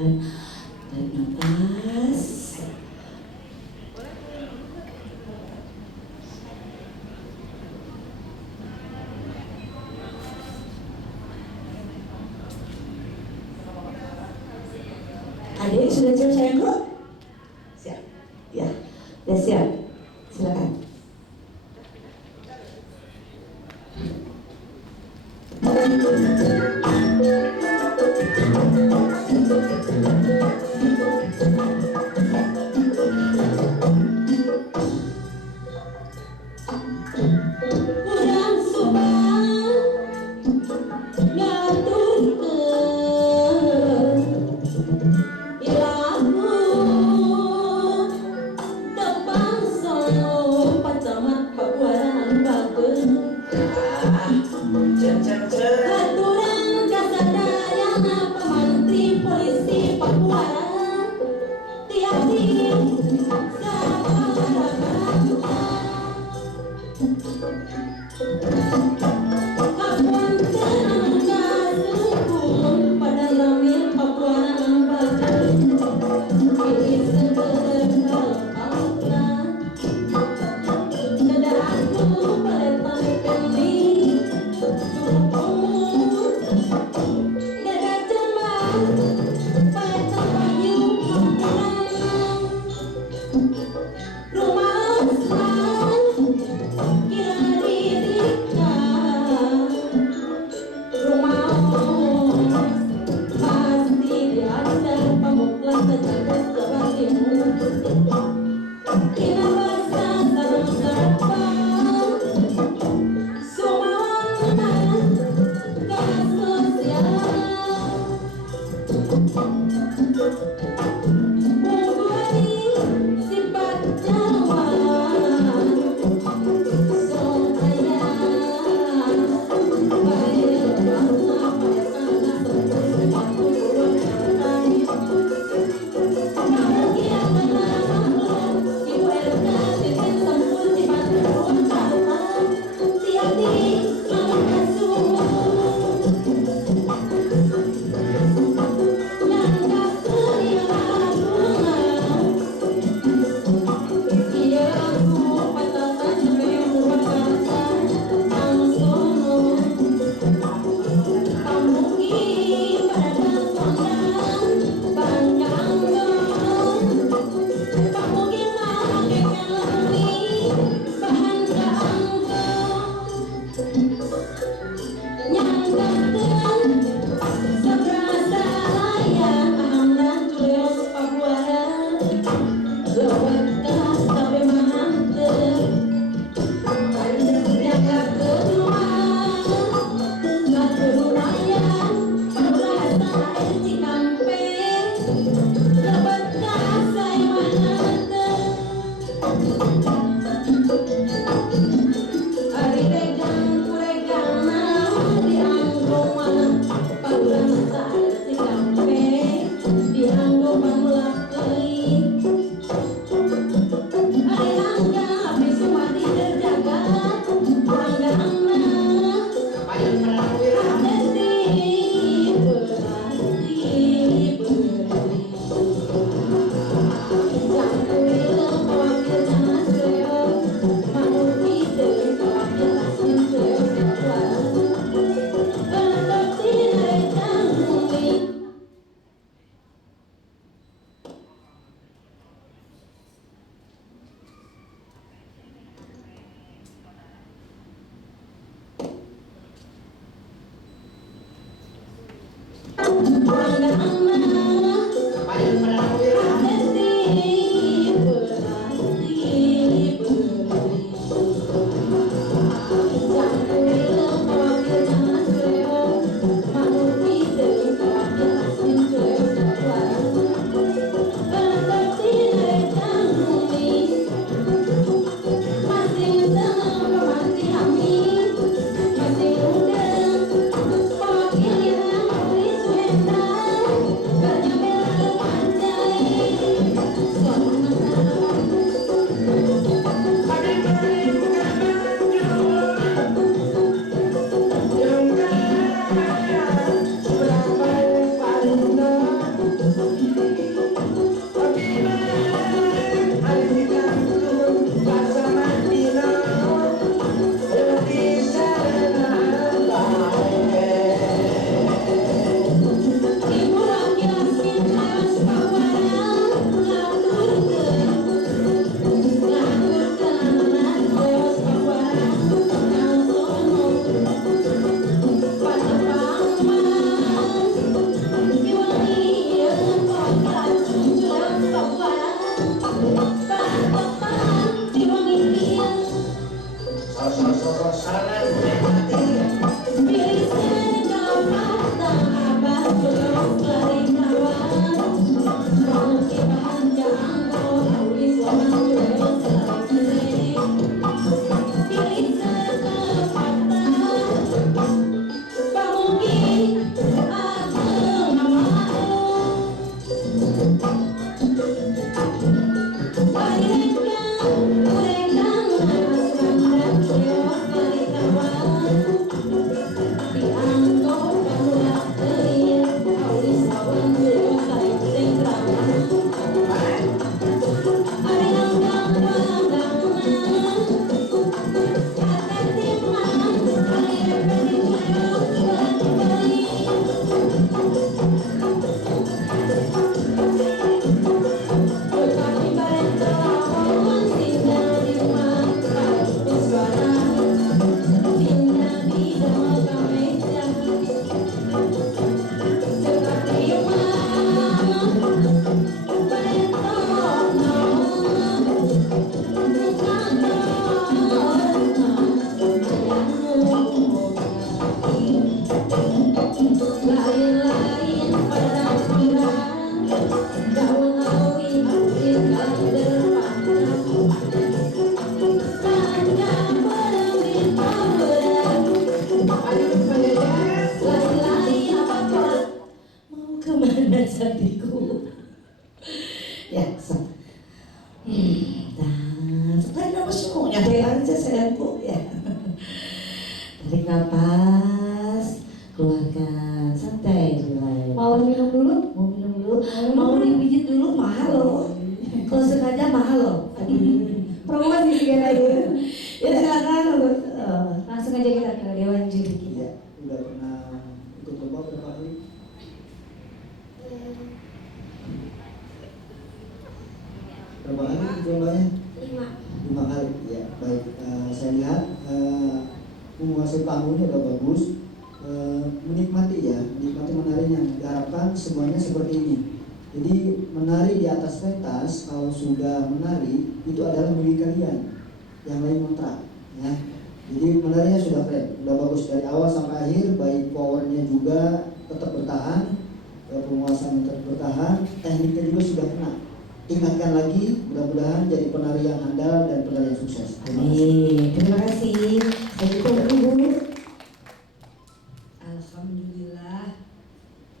pelan-pelan. Tarik nafas. Adik sudah siap sayangku? Siap. Ya, sudah siap. Silakan. Kurang sopan ngaturkeun ilaku tepang solo pacamat pakuaran bageun Cen cen cen. aturan Cantikku. Ya, dan sekarang apa semua nyatai aja sayangku ya. Tarik nafas, keluarkan, santai mulai. Mau minum dulu? Mau minum dulu? Mau dipijit dulu mahal loh. Kalau sengaja mahal loh. Promosi segala ya. Ya silakan. Langsung aja kita ke Dewan Juri kita. Iya, udah pernah ikut lomba berapa kali? Berapa kali ikut lombanya? 5 kali. Ya, baik. Saya lihat menguasai panggungnya udah bagus. Menikmati menarinya. Diharapkan semuanya seperti ini. Jadi menari di atas pentas, kalau sudah menari itu adalah milik kalian. Yang lain kontrak, ya. Jadi menarinya sudah keren, sudah bagus dari awal sampai akhir, baik powernya juga tetap bertahan, penguasaan tetap bertahan, tekniknya juga sudah kena. Ingatkan lagi, mudah-mudahan jadi penari yang handal dan penari yang sukses. Amin. Terima kasih. Saya juga Ibu. Alhamdulillah.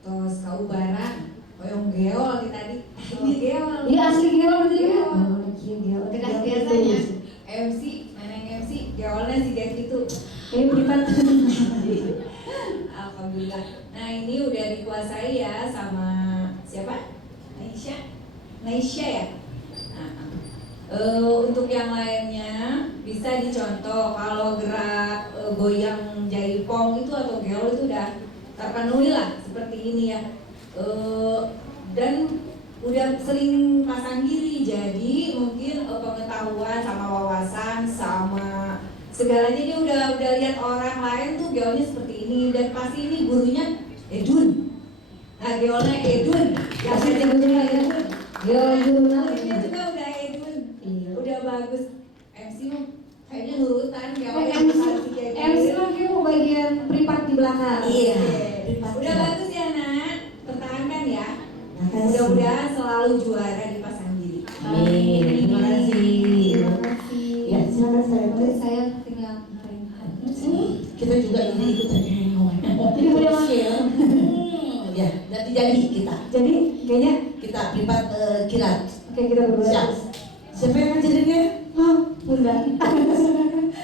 Tos kaubaran, koyong geol tadi. Ini geol. Iya asli geol betul ya. Dekat biasanya MC, neneng MC, geolnya sih kayak gitu. Ini privat. Alhamdulillah. Nah ini udah dikuasai ya sama siapa? Naisha ya. Untuk yang lainnya bisa dicontoh kalau gerak goyang jaipong itu atau geol itu udah terpenuhi lah seperti ini ya. Dan udah sering pasang diri, jadi mungkin pengetahuan sama wawasan sama segalanya dia udah lihat orang lain tuh geolnya seperti ini, dan pasti ini gurunya Edun. Nah geolnya Edun, yang saya juga Edun. Geol gurunya juga udah Edun, udah bagus. MC mah kayaknya nurutan geolnya MC lagi mau bagian privat di belakang. Iya. Udah bagus ya nak, pertahankan ya. Makasih. Mudah-mudahan selalu juara di pasang diri. Amin. Terima kasih. Terima kasih. Ya, silakan saya. Saya tinggal Kita juga ini ikutan hangout. Jadi boleh manggil. Ya, nanti jadi kita. Jadi kayaknya Kita privat kilat. oke kita berdua. Siap. Siapa yang ngajarinnya? Oh, Bunda.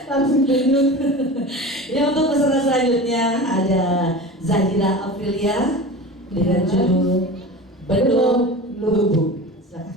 Langsung tunjuk. Ya, untuk peserta selanjutnya ada Zahira Aprilia dengan judul Bedong Lubuk. Silakan.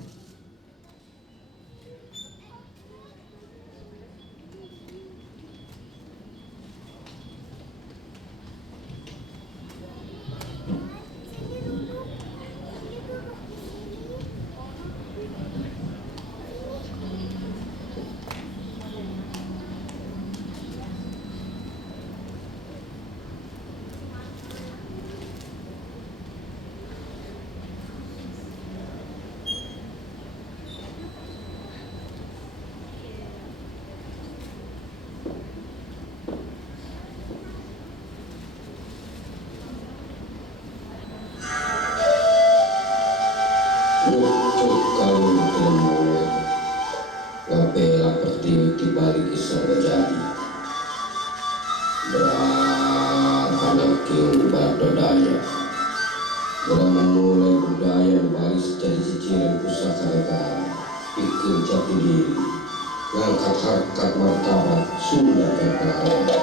Kaum ilmu Lapela pertiwi di balik kisah berjadi beranak king berdodaya dalam memulai budaya baris mengangkat harkat martabat Sunda Empire.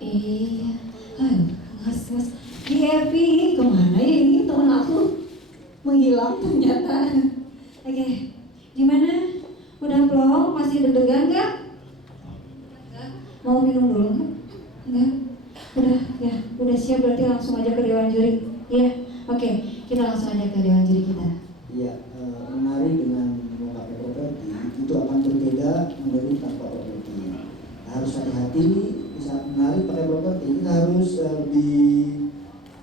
Iya, mas, di Evi kemana ya ini teman aku menghilang ternyata. Oke, gimana? Udah plong? Masih deg-degan nggak? Mau minum dulu nggak? Enggak? Udah siap berarti langsung aja ke Dewan Juri. Iya, oke, kita langsung aja ke Dewan Juri kita. Iya, menari dengan memakai properti itu akan berbeda menari tanpa properti. Harus hati-hati bisa menari pakai properti, kita harus lebih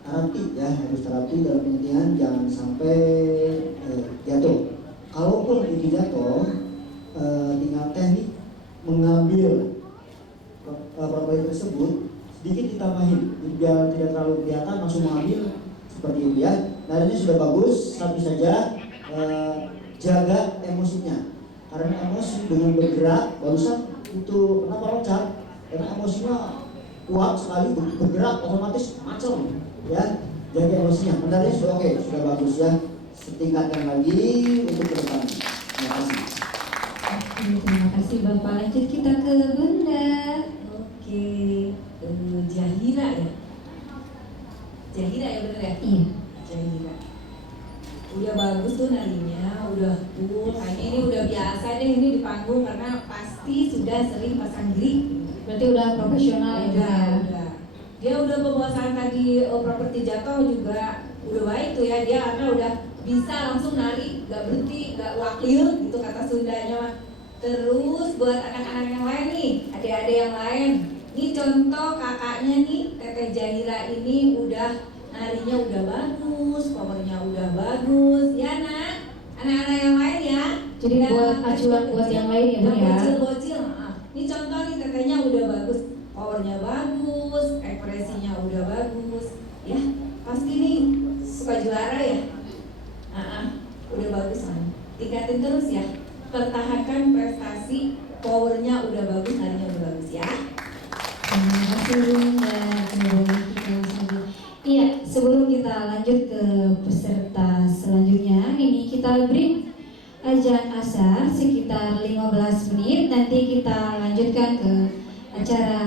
terapi ya, harus terapi dalam pengertian jangan sampai jatuh. Kalaupun itu jatuh, tinggal teknik mengambil properti tersebut sedikit ditambahin biar tidak terlalu kelihatan langsung mengambil seperti itu ya. Narinya sudah bagus, tapi saja jaga emosinya karena emosi dengan bergerak barusan itu kenapa loncat karena emosinya kuat sekali bergerak otomatis macam ya, jaga emosinya. Benarnya sudah oke, sudah bagus ya, setingkatkan lagi untuk ke depan. Terima kasih. Terima kasih Bapak. Lanjut kita ke Bunda. Oke, Jahira ya? Jahira ya bener ya? Iya. Jahira. Udah bagus tuh narinya, udah full. Kayaknya ini udah biasa deh ini di panggung karena pasti sudah sering pasang giri. Berarti udah profesional ya. Udah. Dia udah pembahasan tadi properti jatuh juga udah baik tuh ya dia karena udah bisa langsung nari, gak berhenti, gak wakil gitu kata Sundanya mah. Terus buat anak-anak yang lain nih, adik-adik yang lain, ini contoh kakaknya nih, Teteh Jahira ini udah narinya udah bagus, powernya udah bagus, ya nak, anak-anak yang lain ya. Jadi Ya, buat acuan buat yang lain ya Bun ya. bocil-bocil, ini contoh nih tetehnya udah bagus, powernya bagus, ekspresinya udah bagus, ya pasti nih suka juara ya. Udah bagus kan, tingkatin terus ya, pertahankan prestasi, powernya udah bagus, narinya udah bagus ya. Terima kasih Bunda. Iya, sebelum kita lanjut ke peserta selanjutnya, ini kita break azan asar sekitar 15 menit. Nanti kita lanjutkan ke acara